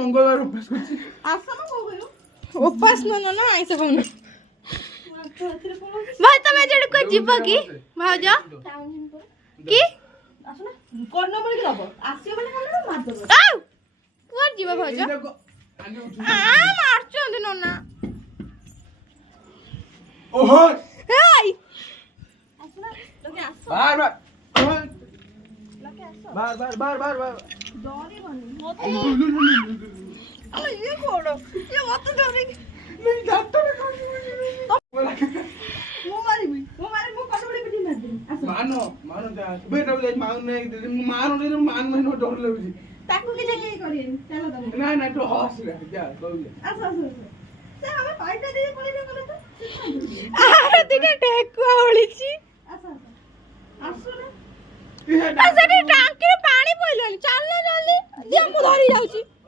मंगलवार उपास करछि आसम को गयो उपास न आइस कोन भाई तमे जड को जीव की भाउजा की आसना कोन नंबर की दबो आसियो माने हम मार दबो आ कोन जीव भाउजा आ मारचो दिन ना ओहो हेय आसना लोके आसो बार लोके आसो बार डरे बनी मत अरे ये कोड़ो ये मत डरे नहीं जाता मो मारी मो कटबड़ी पिटी मार दे आसो मानो जा बेटा बोले मानो नहीं मान डर लगुଛି ताकू के जगह करिए चलो तुम ना तो हॉस रे जा बोले आसो से हमें पाइटा दे पड़े करे तो अरे दिने टेकुआ ओळीची आसो आसो ना आसो टांकी पानी पइलो चल ना जल्दी जे मु धरी जाउची